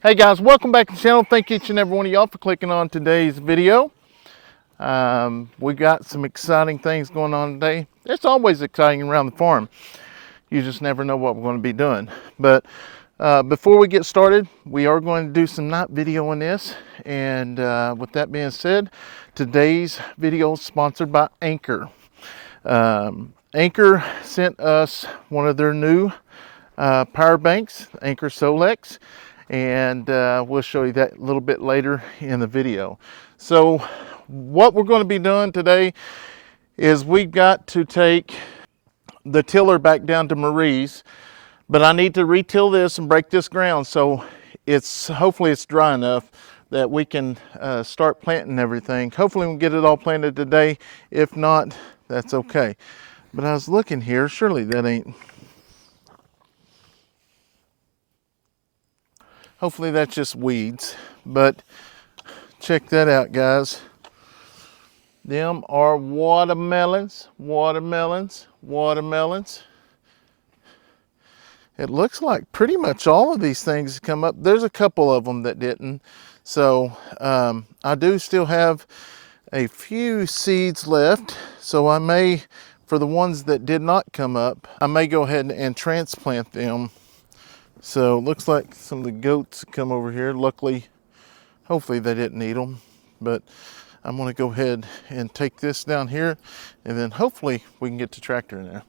Hey guys, welcome back to the channel. Thank each and every one of y'all for clicking on today's video. We got some exciting things going on today. It's always exciting around the farm. You just never know what we're going to be doing. But before we get started, we are going to do some night video on this. And with that being said, today's video is sponsored by Anker. Anker sent us one of their new power banks, Anker SOLIX. And we'll show you that a little bit later in the video. So what we're going to be doing today is we've got to take the tiller back down to Marie's, but I need to re-till this and break this ground so hopefully it's dry enough that we can start planting everything. Hopefully we'll get it all planted today. If not, that's okay. But I was looking here, surely that ain't. Hopefully that's just weeds, but check that out, guys. Them are watermelons. It looks like pretty much all of these things come up. There's a couple of them that didn't. So I do still have a few seeds left. So I may, for the ones that did not come up, I may go ahead and transplant them. So it looks like some of the goats come over here. Luckily, hopefully they didn't eat them, but I'm going to go ahead and take this down here and then hopefully we can get the tractor in there.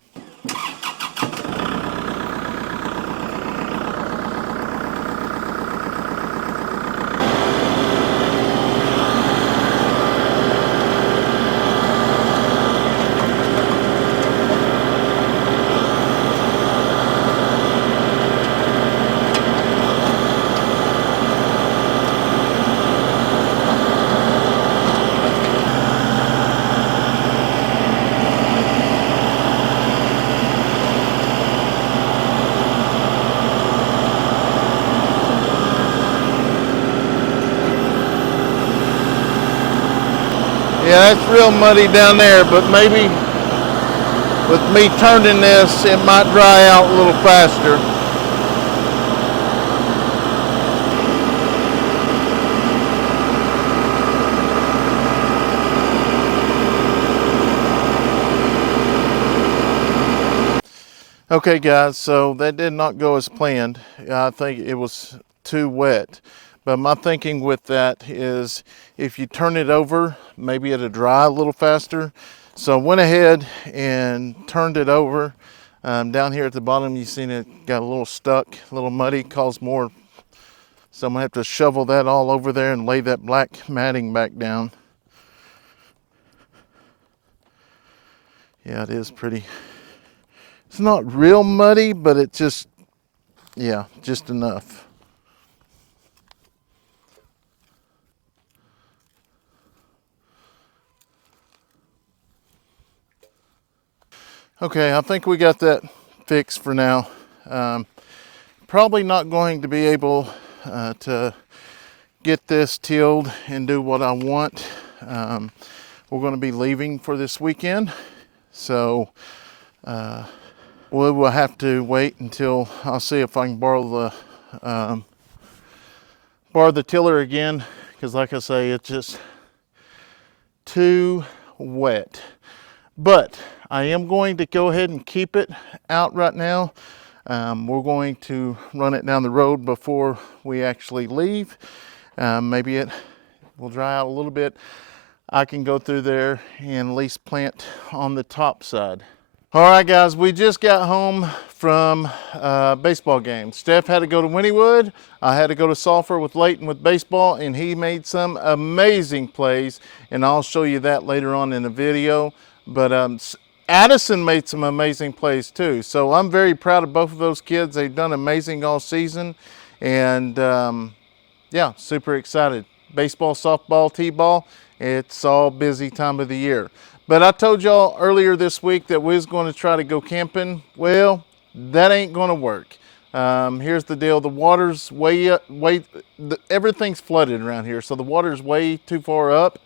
Yeah, that's real muddy down there, but maybe with me turning this, it might dry out a little faster. Okay guys, so that did not go as planned. I think it was too wet. But my thinking with that is if you turn it over, maybe it'll dry a little faster. So I went ahead and turned it over. Down here at the bottom, you've seen it got a little stuck, a little muddy, caused more. So I'm gonna have to shovel that all over there and lay that black matting back down. Yeah, it is pretty. It's not real muddy, but it just, yeah, just enough. Okay, I think we got that fixed for now. Probably not going to be able to get this tilled and do what I want. We're going to be leaving for this weekend, so we will have to wait until I'll see if I can borrow the tiller again, because like I say, it's just too wet. But I am going to go ahead and keep it out right now. We're going to run it down the road before we actually leave. Maybe it will dry out a little bit. I can go through there and at least plant on the top side. All right, guys, we just got home from a baseball game. Steph had to go to Wynnewood. I had to go to Sulphur with Leighton with baseball, and he made some amazing plays, and I'll show you that later on in the video. But Addison made some amazing plays too. So I'm very proud of both of those kids. They've done amazing all season. And yeah, super excited. Baseball, softball, t-ball, it's all busy time of the year. But I told y'all earlier this week that we was going to try to go camping. Well, that ain't going to work. Here's the deal. The water's everything's flooded around here. So the water's way too far up.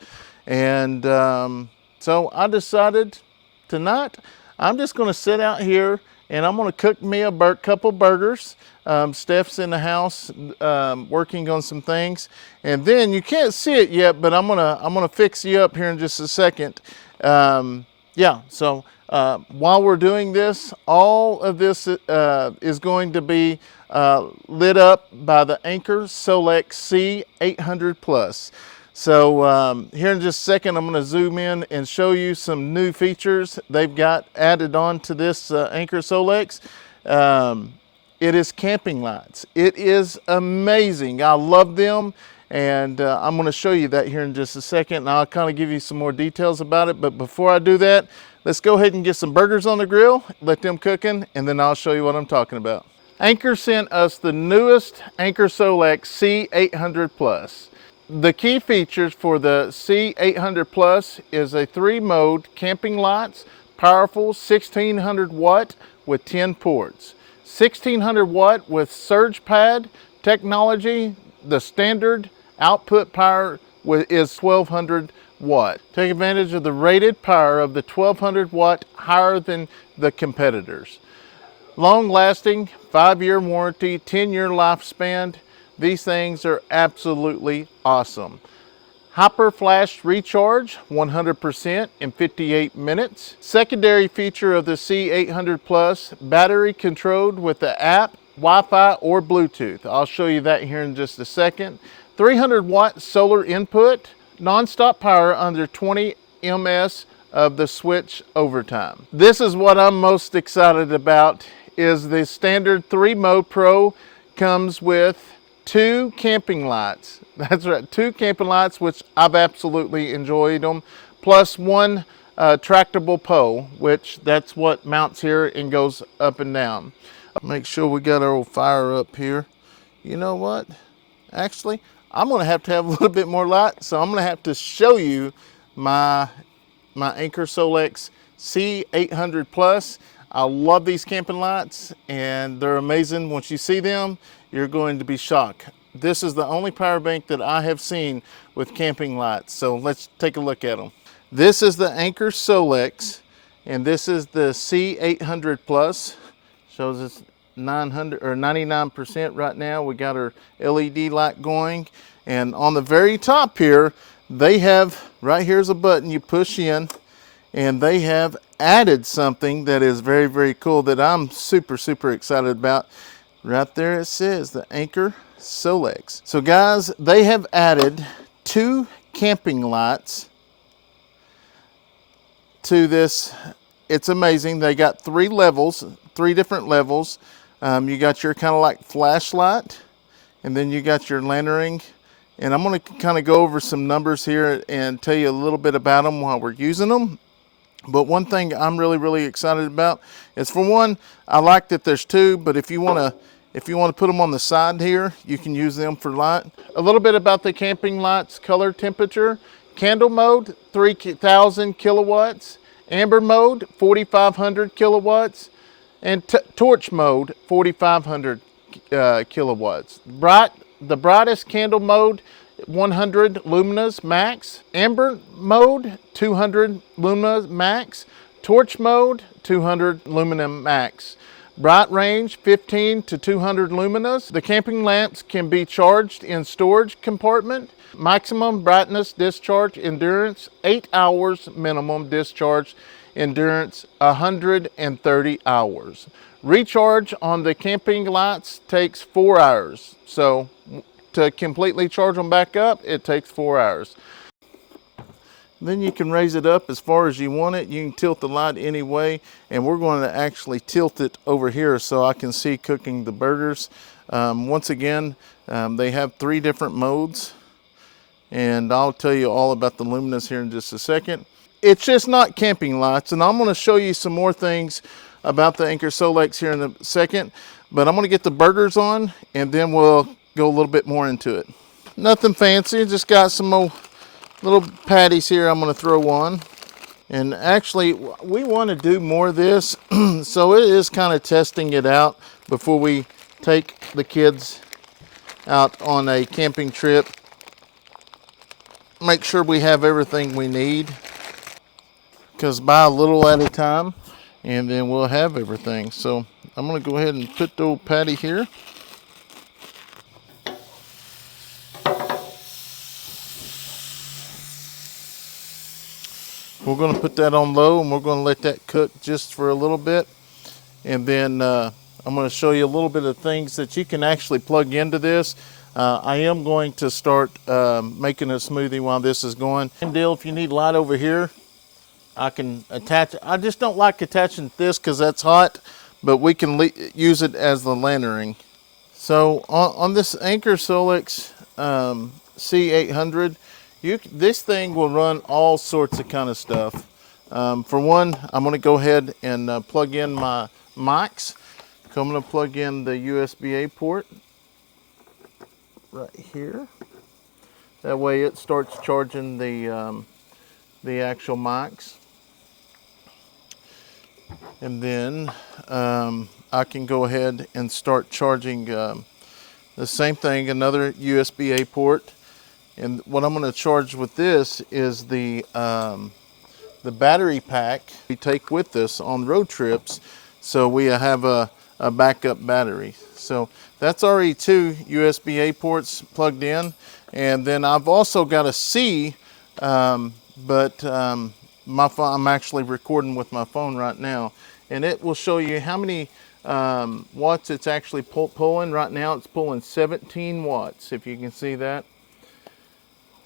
And so I decided tonight I'm just going to sit out here and I'm gonna cook me a couple burgers. Steph's in the house working on some things, and then you can't see it yet, but I'm gonna fix you up here in just a second. Yeah, so while we're doing this, all of this is going to be lit up by the Anker SOLIX C800 Plus. So here in just a second, I'm going to zoom in and show you some new features they've got added on to this Anker SOLIX. It is camping lights. It is amazing. I love them, and I'm going to show you that here in just a second, and I'll kind of give you some more details about it. But before I do that, let's go ahead and get some burgers on the grill, let them cooking, and then I'll show you what I'm talking about. Anker sent us the newest Anker SOLIX C800 Plus. The key features for the C800 Plus is a 3-mode camping lights, powerful 1600 watt with 10 ports. 1600 watt with surge pad technology. The standard output power is 1200 watt. Take advantage of the rated power of the 1200 watt, higher than the competitors. Long lasting, 5-year warranty, 10-year lifespan. These things are absolutely awesome. Hyper flash recharge, 100% in 58 minutes. Secondary feature of the C800 Plus, battery controlled with the app, Wi-Fi or Bluetooth. I'll show you that here in just a second. 300 watt solar input, non-stop power under 20 ms of the switch overtime. This is what I'm most excited about, is the standard 3-mode Pro comes with 2 camping lights. That's right, 2 camping lights, which I've absolutely enjoyed them, plus 1 tractable pole, which that's what mounts here and goes up and down. Make sure we got our old fire up here. You know what? Actually, I'm gonna have to have a little bit more light, so I'm gonna have to show you my Anker SOLIX C800 Plus. I love these camping lights, and they're amazing. Once you see them, you're going to be shocked. This is the only power bank that I have seen with camping lights. So let's take a look at them. This is the Anker SOLIX, and this is the C800 Plus. Shows us 900 or 99% right now. We got our LED light going, and on the very top here, they have, right here's a button you push in, and they have added something that is very, very cool that I'm super, super excited about. Right there it says the Anker SOLIX. So guys, they have added 2 camping lights to this. It's amazing. They got 3 levels, 3 different levels. You got your kind of like flashlight, and then you got your lantern. And I'm going to kind of go over some numbers here and tell you a little bit about them while we're using them. But one thing I'm really, really excited about is, for one, I like that there's 2, but if you want to put them on the side here, you can use them for light. A little bit about the camping lights color temperature. Candle mode, 3000 kilowatts. Amber mode, 4500 kilowatts. And torch mode, 4500 kilowatts. The brightest candle mode, 100 luminas max. Amber mode, 200 luminas max. Torch mode, 200 lumina max. Bright range, 15 to 200 luminas. The camping lamps can be charged in storage compartment. Maximum brightness discharge endurance, 8 hours. Minimum discharge endurance, 130 hours. Recharge on the camping lights takes 4 hours. So to completely charge them back up, it takes 4 hours. Then you can raise it up as far as you want it. You can tilt the light any way, and we're going to actually tilt it over here so I can see cooking the burgers. Once again, they have 3 different modes, and I'll tell you all about the luminous here in just a second. It's just not camping lights, and I'm going to show you some more things about the Anker SOLIX here in a second, but I'm going to get the burgers on, and then we'll go a little bit more into it. Nothing fancy, just got some old little patties here I'm going to throw on. And actually, we want to do more of this, so it is kind of testing it out before we take the kids out on a camping trip. Make sure we have everything we need, because buy a little at a time. and then we'll have everything. So I'm gonna go ahead and put the old patty here. We're gonna put that on low, and we're gonna let that cook just for a little bit. And then I'm gonna show you a little bit of things that you can actually plug into this. I am going to start making a smoothie while this is going. Same deal, if you need light over here, I can attach it. I just don't like attaching this because that's hot, but we can use it as the lantern. So on this Anker SOLIX C800, this thing will run all sorts of kind of stuff. For one, I'm going to go ahead and plug in my mics. So I'm going to plug in the USB-A port right here. That way it starts charging the actual mics. And then I can go ahead and start charging the same thing, another USB-A port. And what I'm going to charge with this is the battery pack we take with us on road trips, so we have a backup battery. So that's already 2 USB-A ports plugged in, and then I've also got a C, but my phone, I'm actually recording with my phone right now, and it will show you how many watts it's actually pulling. Right now it's pulling 17 watts, if you can see that.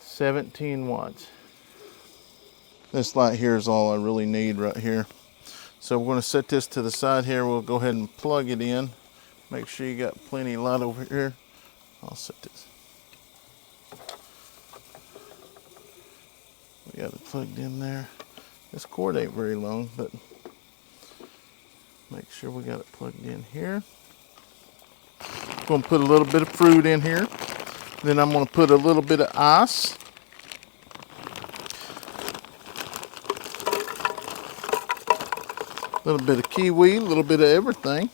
17 watts. This light here is all I really need right here. So we're going to set this to the side here. We'll go ahead and plug it in. Make sure you got plenty of light over here. I'll set this. We got it plugged in there. This cord ain't very long, but make sure we got it plugged in here. I'm going to put a little bit of fruit in here. Then I'm going to put a little bit of ice. A little bit of kiwi, a little bit of everything.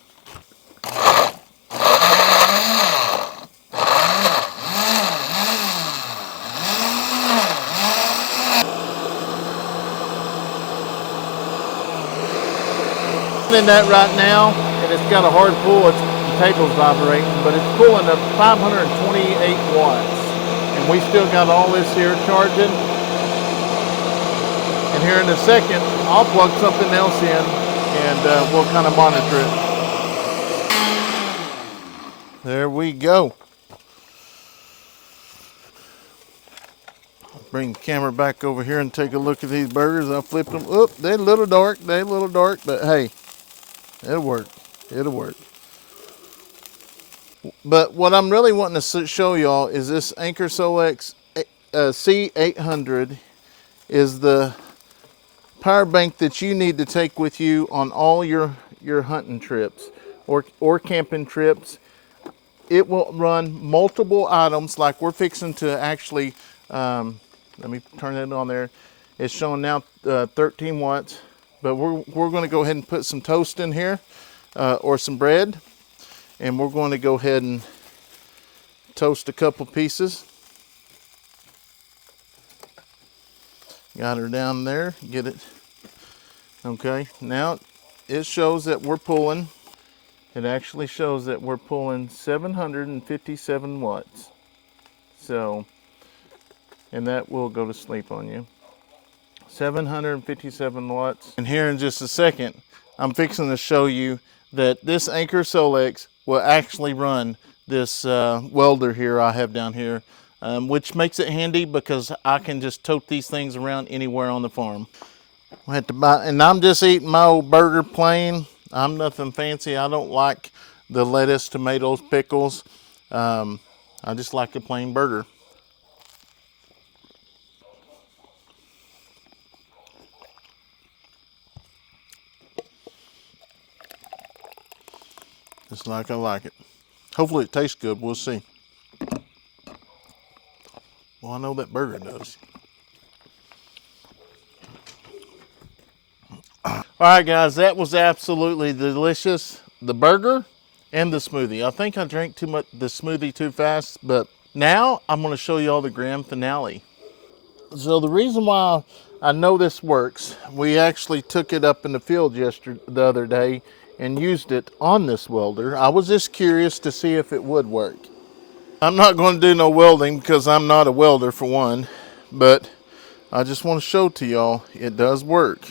In that right now, and it's got a hard pull. The table's vibrating, but it's pulling up 528 watts, and we still got all this here charging. And here in a second, I'll plug something else in, and we'll kind of monitor it. There we go. Bring the camera back over here and take a look at these burgers. I flipped them. Oop, they're a little dark. But hey, it'll work. It'll work. But what I'm really wanting to show y'all is this Anker SOLIX C800 is the power bank that you need to take with you on all your hunting trips or camping trips. It will run multiple items, like we're fixing to actually, let me turn it on there. It's showing now 13 watts, but we're going to go ahead and put some toast in here or some bread, and we're going to go ahead and toast a couple pieces. Got her down there, get it. Okay, now it shows that we're pulling, it actually shows that we're pulling 757 watts. So, and that will go to sleep on you. 757 watts. And here in just a second, I'm fixing to show you that this Anker SOLIX will actually run this welder here I have down here, which makes it handy because I can just tote these things around anywhere on the farm. I had to buy, and I'm just eating my old burger plain. I'm nothing fancy. I don't like the lettuce, tomatoes, pickles. I just like a plain burger. Just like I like it. Hopefully it tastes good. We'll see. Well, I know that burger does. All right, guys, that was absolutely delicious. The burger and the smoothie. I think I drank the smoothie too fast, but now I'm going to show you all the grand finale. So the reason why I know this works, we actually took it up in the field the other day and used it on this welder. I was just curious to see if it would work. I'm not going to do no welding because I'm not a welder for one, but I just want to show to y'all it does work.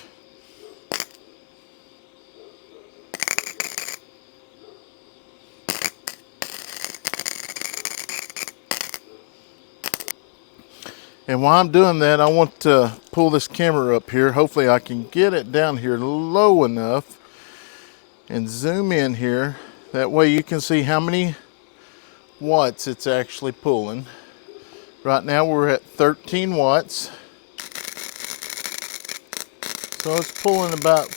And while I'm doing that, I want to pull this camera up here. Hopefully I can get it down here low enough and zoom in here. That way you can see how many watts it's actually pulling. Right now we're at 13 watts. So it's pulling about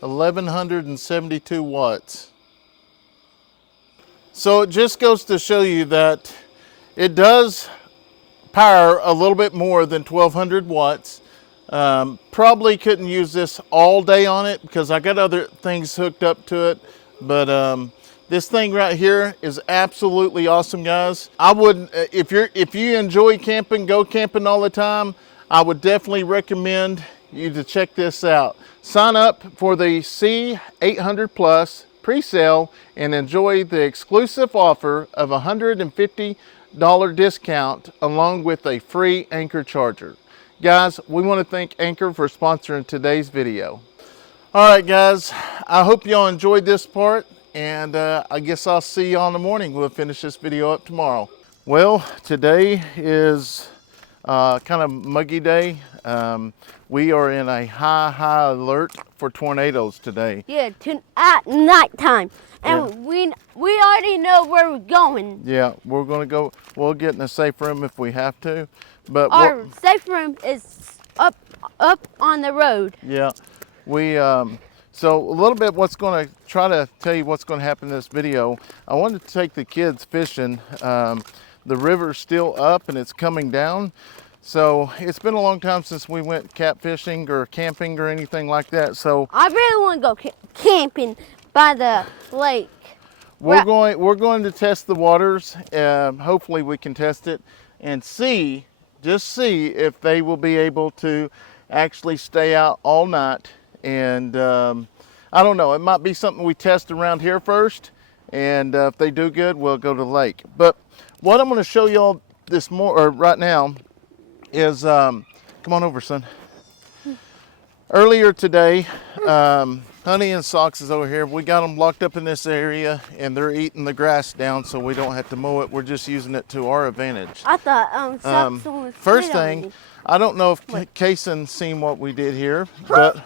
1172 watts. So it just goes to show you that it does power a little bit more than 1200 watts. Probably couldn't use this all day on it because I got other things hooked up to it, but this thing right here is absolutely awesome, guys. I would, if you enjoy camping, go camping all the time, I would definitely recommend you to check this out. Sign up for the C800 Plus pre-sale and enjoy the exclusive offer of $150 discount along with a free Anker charger. Guys, we want to thank Anker for sponsoring today's video. All right, guys, I hope y'all enjoyed this part, and I guess I'll see y'all in the morning. We'll finish this video up tomorrow. Well, today is kind of muggy day. We are in a high alert for tornadoes today. Yeah, at nighttime. And we already know where we're going. Yeah, we're going to go, we'll get in a safe room if we have to. But our safe room is up on the road. Yeah, so a little bit what's going to try to tell you what's going to happen in this video. I wanted to take the kids fishing. The river's still up and it's coming down. So it's been a long time since we went catfishing or camping or anything like that. So I really want to go camping by the lake. We're going to test the waters. Hopefully we can test it and just see if they will be able to actually stay out all night. And I don't know, it might be something we test around here first, and if they do good, we'll go to the lake. But what I'm going to show y'all right now is, come on over, son. Earlier today, Honey and Socks is over here. We got them locked up in this area, and they're eating the grass down, so we don't have to mow it. We're just using it to our advantage. I thought Socks was first thing, I don't know if Kayson seen what we did here, but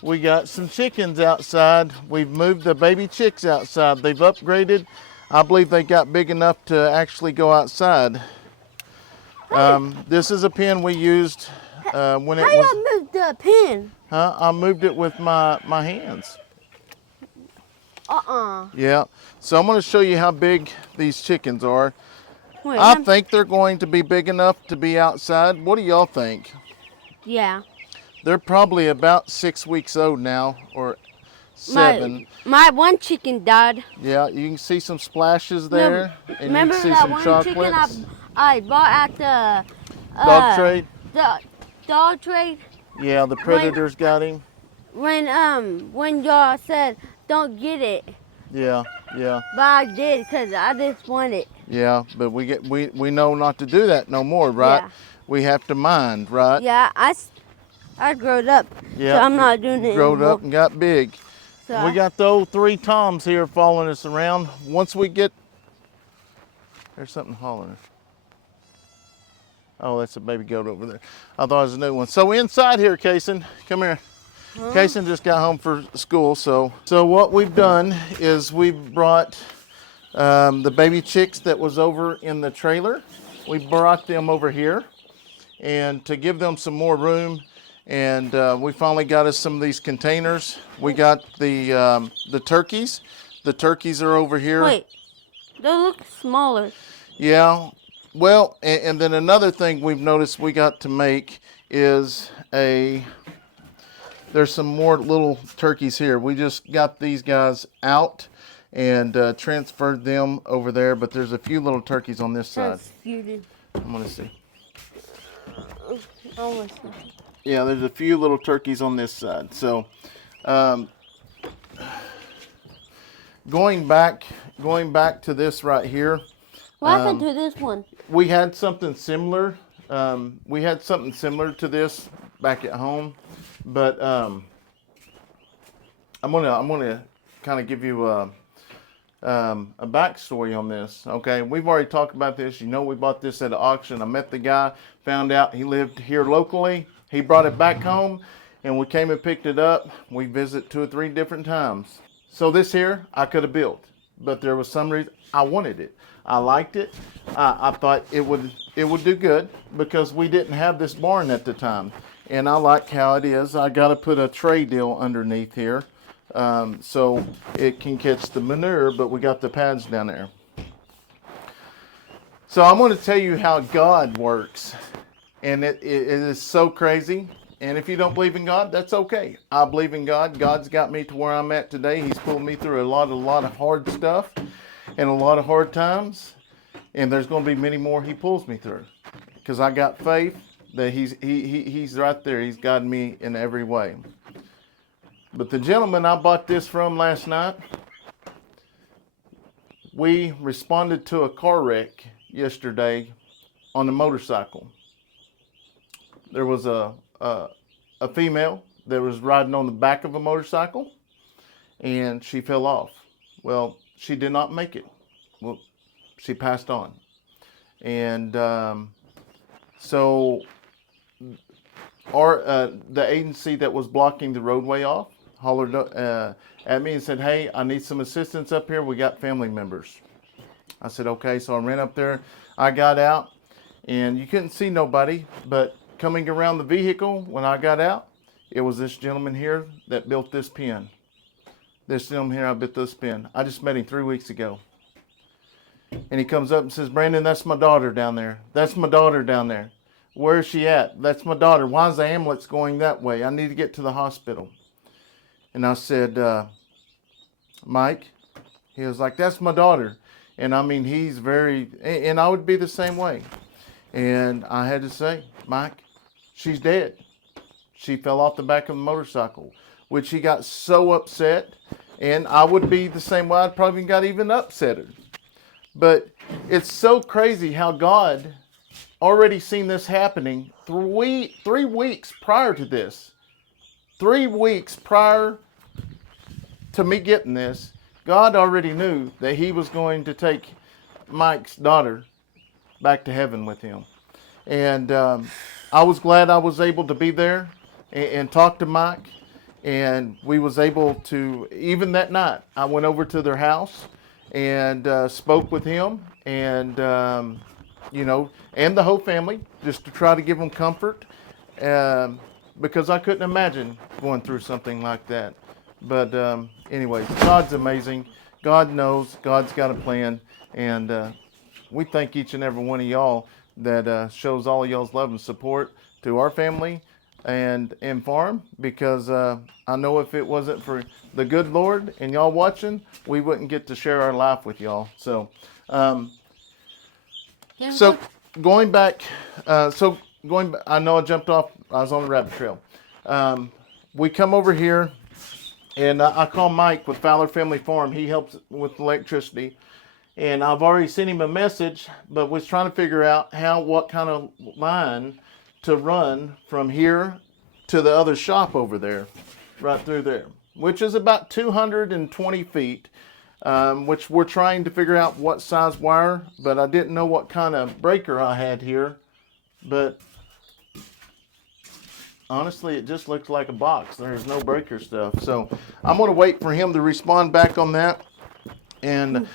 we got some chickens outside. We've moved the baby chicks outside. They've upgraded. I believe they got big enough to actually go outside. This is a pen we used when it was... How you moved the pen? Huh? I moved it with my hands. Yeah. So I'm going to show you how big these chickens are. Wait, I think they're going to be big enough to be outside. What do y'all think? Yeah. They're probably about 6 weeks old now, or 7. My one chicken died. Yeah, you can see some splashes there. No, and remember you can see that some one chocolates. chicken I bought at the dog trade? The dog trade? Yeah, the predators got him. When y'all said don't get it. Yeah. But I did because I just want it. Yeah, but we know not to do that no more, right? Yeah. We have to mind, right? Yeah, I growed up, yeah, so I'm not doing it growed anymore. Up and got big. So we got the old 3 toms here following us around. Once we get, there's something hollering. Oh, that's a baby goat over there. I thought it was a new one. So inside here, Kayson, come here. Kayson just got home for school, so what we've done is we've brought the baby chicks that was over in the trailer. We brought them over here, and to give them some more room, and we finally got us some of these containers. We got the turkeys. The turkeys are over here. Wait, they look smaller. Yeah. Well, and then another thing we've noticed we got to make is there's some more little turkeys here. We just got these guys out and transferred them over there, but there's a few little turkeys on this side. That's cute. I'm gonna see. almost nothing. Yeah, there's a few little turkeys on this side. So, going back to this right here. What happened to this one? We had something similar. We had something similar to this back at home, but I'm gonna kind of give you a backstory on this. Okay, we've already talked about this. You know, we bought this at an auction. I met the guy, found out he lived here locally. He brought it back home, and we came and picked it up. We visited 2 or 3 different times. So this here, I could have built, but there was some reason I wanted it. I liked it. I thought it would do good because we didn't have this barn at the time, and I like how it is. I got to put a tray deal underneath here. So it can catch the manure, but we got the pads down there. So I'm going to tell you how God works, and it is so crazy. And if you don't believe in God, that's okay. I believe in God. God's got me to where I'm at today. He's pulled me through a lot of hard stuff and a lot of hard times, and there's going to be many more He pulls me through because I got faith that He's right there. He's guiding me in every way. But the gentleman I bought this from last night, we responded to a car wreck yesterday on a motorcycle. There was a female that was riding on the back of a motorcycle, and she fell off. Well, she did not make it. Well, she passed on. And so the agency that was blocking the roadway off hollered at me and said, "Hey, I need some assistance up here. We got family members." I said, "Okay." So I ran up there. I got out, and you couldn't see nobody, but coming around the vehicle when I got out, it was this gentleman here that built this pen. This gentleman here, I built this pen. I just met him 3 weeks ago. And he comes up and says, "Brandon, that's my daughter down there. That's my daughter down there." "Where is she at?" "That's my daughter." "Why is the ambulance going that way? I need to get to the hospital." And I said, "Mike," he was like, "That's my daughter." And I mean, he's very, and I would be the same way. And I had to say, "Mike, she's dead. She fell off the back of a motorcycle," which he got so upset. And I would be the same way. I'd probably got even upsetted. But it's so crazy how God already seen this happening 3 weeks prior to this. 3 weeks prior to me getting this, God already knew that He was going to take Mike's daughter back to heaven with Him. And I was glad I was able to be there and talk to Mike. And we was able to, even that night, I went over to their house and spoke with him and, and the whole family, just to try to give them comfort. Because I couldn't imagine going through something like that. But anyways, God's amazing. God knows. God's got a plan. And we thank each and every one of y'all that shows all of y'all's love and support to our family and farm. Because I know if it wasn't for the good Lord and y'all watching, we wouldn't get to share our life with y'all. So, going back, I know I jumped off. I was on the rabbit trail. We come over here, and I call Mike with Fowler Family Farm. He helps with electricity, and I've already sent him a message, but was trying to figure out what kind of line to run from here to the other shop over there, right through there, which is about 220 feet. Which we're trying to figure out what size wire, but I didn't know what kind of breaker I had here. But honestly, it just looks like a box. There's no breaker stuff. So I'm going to wait for him to respond back on that. And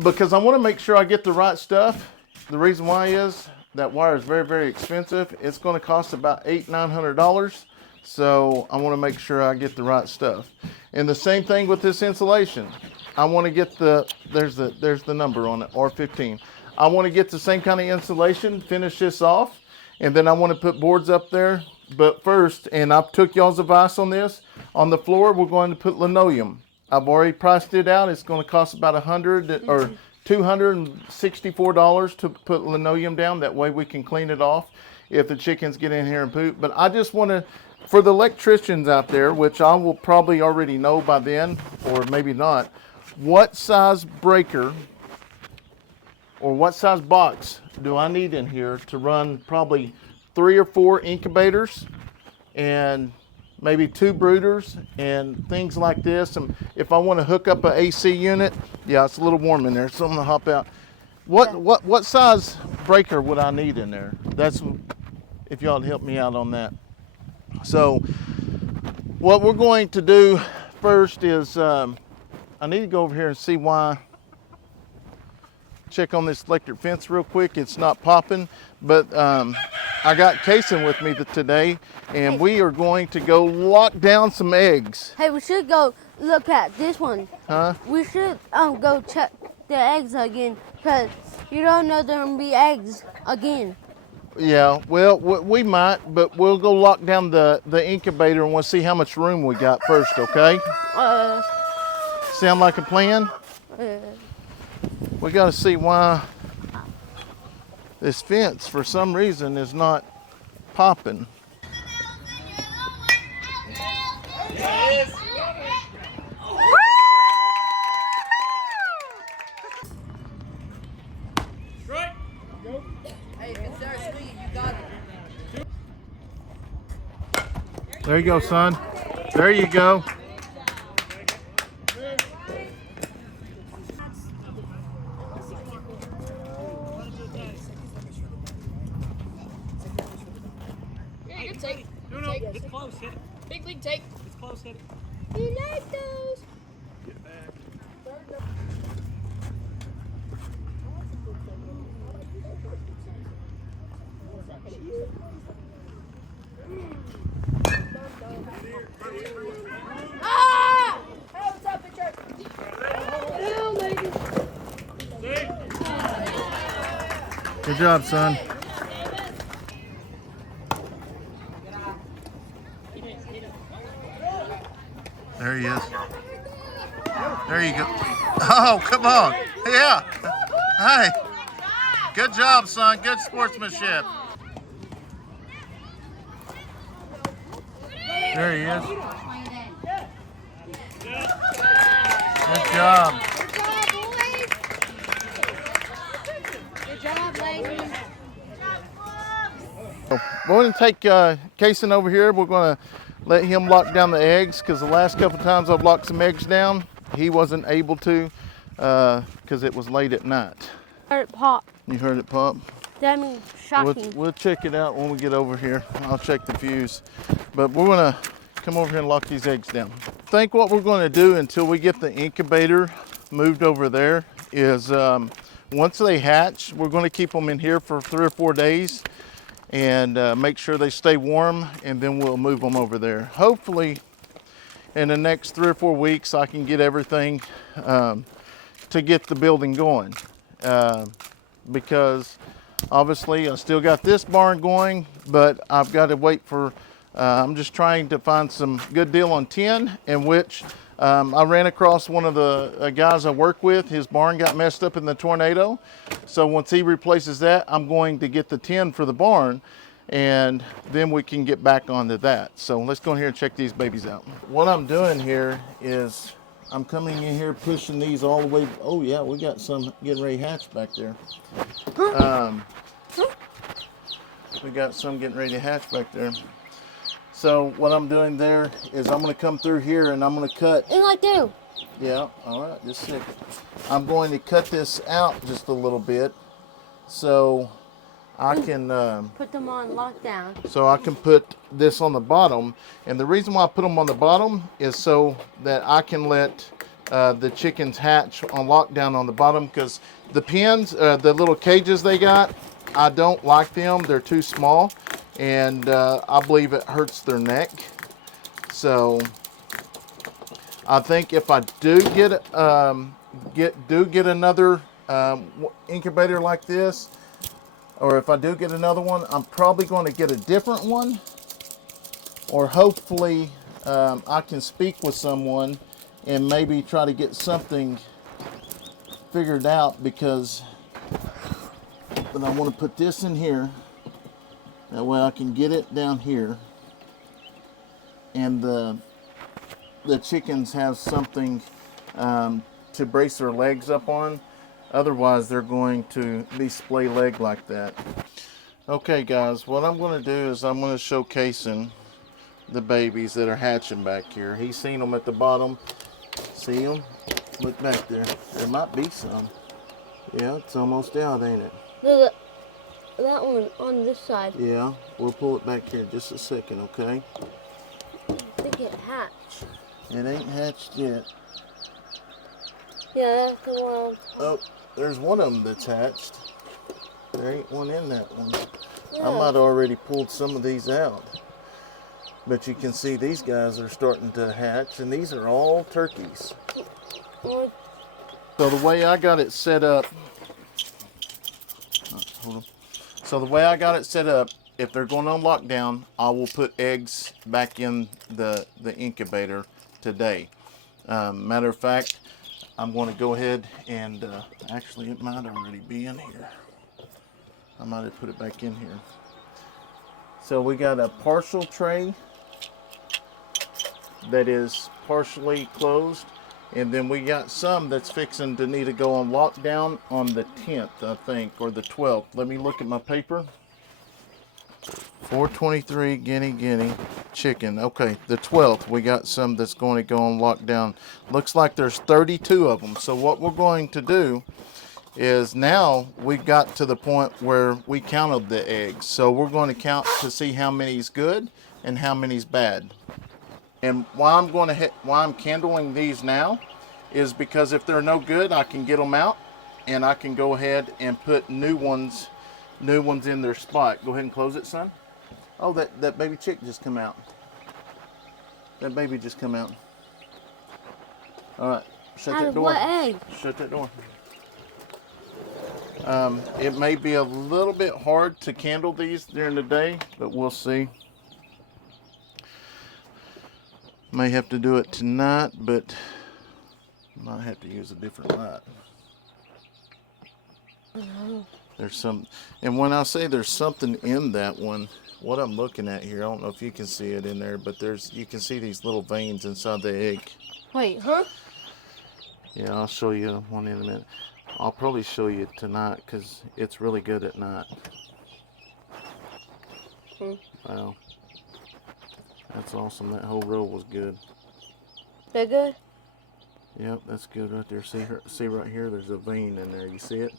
because I want to make sure I get the right stuff. The reason why is that wire is very, very expensive. It's going to cost about $800-900. So I want to make sure I get the right stuff. And the same thing with this insulation. I want to get there's the number on it, R15. I want to get the same kind of insulation, finish this off, and then I want to put boards up there. But first, and I've took y'all's advice on this, on the floor we're going to put linoleum. I've already priced it out. It's going to cost about $100 or $264 to put linoleum down. That way we can clean it off. if the chickens get in here and poop. But I just want to, for the electricians out there, which I will probably already know by then, or maybe not, what size breaker or what size box do I need in here to run probably 3 or 4 incubators and maybe 2 brooders and things like this. And if I want to hook up an AC unit, yeah, it's a little warm in there, so I'm gonna hop out. What size breaker would I need in there? That's, if y'all help me out on that. So what we're going to do first is I need to go over here and see why. Check on this electric fence real quick. It's not popping, but I got Kayson with me today, and we are going to go lock down some eggs. Hey, we should go look at this one. Huh? We should go check the eggs again, because you don't know there will be eggs again. Yeah, well, we might, but we'll go lock down the incubator and we'll see how much room we got first, okay? Sound like a plan? We got to see why this fence, for some reason, is not popping. There you go, son. There you go. Take. No, it's close. Hit it. Big league take. It's close. Hit it. You like those? Get back. Ah! Hey, what's up, pitcher? Good job, son. There he is. There you go. Oh, come on. Yeah. Hey. Good job, son. Good sportsmanship. There he is. Good job. Good job, Leighton. We're going to take Kayson over here. We're going to let him lock down the eggs, because the last couple times I've locked some eggs down, he wasn't able to because it was late at night. I heard it pop. You heard it pop? That means shocking. We'll check it out when we get over here. I'll check the fuse. But we're going to come over here and lock these eggs down. I think what we're going to do until we get the incubator moved over there is once they hatch, we're going to keep them in here for 3 or 4 days and make sure they stay warm, and then we'll move them over there. Hopefully in the next 3 or 4 weeks I can get everything to get the building going, because obviously I still got this barn going, but I've got to wait for I'm just trying to find some good deal on tin, in which I ran across one of the guys I work with. His barn got messed up in the tornado. So once he replaces that, I'm going to get the tin for the barn, and then we can get back onto that. So let's go in here and check these babies out. What I'm doing here is I'm coming in here pushing these all the way. Oh yeah, we got some getting ready to hatch back there. We got some getting ready to hatch back there. So what I'm doing there is I'm going to come through here and I'm going to cut. And like do. Yeah, all right, just a second. I'm going to cut this out just a little bit so I can Put them on lockdown. so I can put this on the bottom. And the reason why I put them on the bottom is so that I can let the chickens hatch on lockdown on the bottom, because the pens, the little cages they got, I don't like them. They're too small, and I believe it hurts their neck. So I think if I do get another incubator like this, or if I do get another one, I'm probably going to get a different one, or hopefully I can speak with someone and maybe try to get something figured out, because but I want to put this in here That way I can get it down here, and the chickens have something to brace their legs up on. Otherwise, they're going to be splay leg like that. Okay, guys, what I'm going to do is I'm going to show Kayson the babies that are hatching back here. He's seen them at the bottom. See them? Look back there. There might be some. Yeah, it's almost out, ain't it? Look, that one on this side. Yeah, we'll pull it back here in just a second, okay? I think it hatched. It ain't hatched yet. Yeah, that's the one. Oh, there's one of them that's hatched. There ain't one in that one. Yeah. I might have already pulled some of these out. But you can see these guys are starting to hatch, and these are all turkeys. So the way I got it set up, hold on. So the way I got it set up, if they're going on lockdown, I will put eggs back in the incubator today. Matter of fact, I'm going to go ahead and, actually it might already be in here. I might have put it back in here. So we got a partial tray that is partially closed, and then we got some that's fixing to need to go on lockdown on the 10th, I think, or the 12th. Let me look at my paper. 423 guinea chicken. Okay, the 12th we got some that's going to go on lockdown. Looks like there's 32 of them. So what we're going to do is, now we got to the point where we counted the eggs. So we're going to count to see how many's good and how many's bad. And why I'm candling these now is because if they're no good, I can get them out and I can go ahead and put new ones in their spot. Go ahead and close it, son. Oh, that baby chick just come out. That baby just come out. All right, shut that door. What egg? Shut that door. It may be a little bit hard to candle these during the day, but we'll see. May have to do it tonight, but might have to use a different light. There's some, and when I say there's something in that one, what I'm looking at here, I don't know if you can see it in there, but you can see these little veins inside the egg. Wait, huh? Yeah, I'll show you one in a minute. I'll probably show you tonight because it's really good at night. Wow. That's awesome. That whole row was good. They're good? Yep, that's good right there. See right here, there's a vein in there. You see it?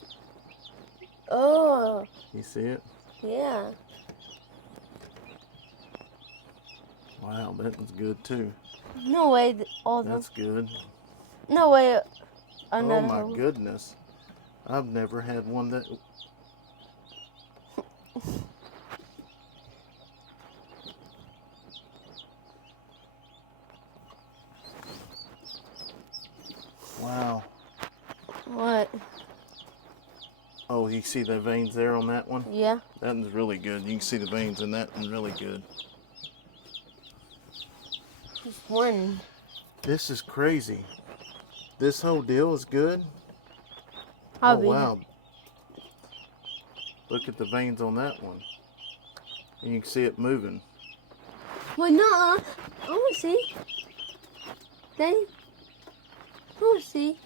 Oh. You see it? Yeah. Wow, that one's good too. No way, all of them. That's good. No way. Oh my goodness. I've never had one that... Wow. What? Oh, you see the veins there on that one? Yeah. That one's really good. You can see the veins in that one really good. Just one. This is crazy. This whole deal is good? Oh, wow. Look at the veins on that one. And you can see it moving. Wait, no. I want to see. Daddy? I want to see.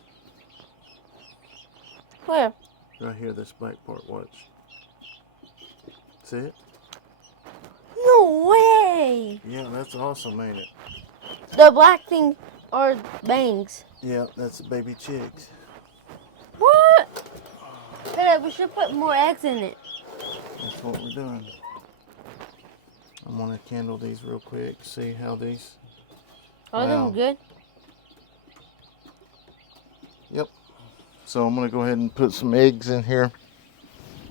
Where? Right here, this black part, watch. See it? No way! Yeah, that's awesome, ain't it? The black thing are bangs. Yeah, that's the baby chicks. What? Hey, we should put more eggs in it. That's what we're doing. I'm gonna candle these real quick, see how these... Are them good? Yep. So I'm gonna go ahead and put some eggs in here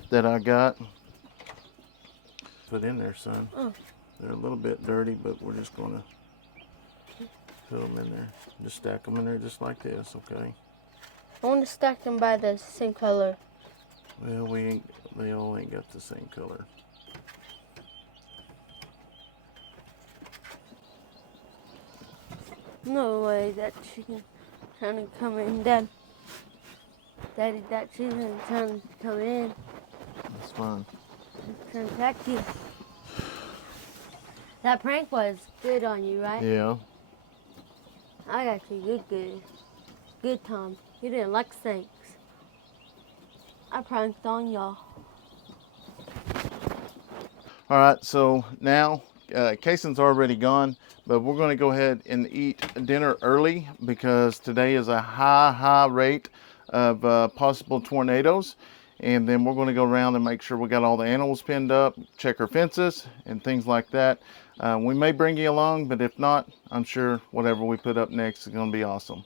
that I got. Put in there, son. Oh. They're a little bit dirty, but we're just gonna put them in there. Just stack them in there just like this, okay? I want to stack them by the same color. Well, they all ain't got the same color. No way, that chicken trying to come in, Daddy, that chicken trying to come in. That's fine. It's trying to attack you. That prank was good on you, right? Yeah. I got you good. Good, Tom. You didn't like snakes. I pranked on y'all. All right, so now Kayson's already gone, but we're going to go ahead and eat dinner early because today is a high rate of possible tornadoes. And then we're going to go around and make sure we got all the animals pinned up, check our fences and things like that. We may bring you along, but if not, I'm sure whatever we put up next is going to be awesome.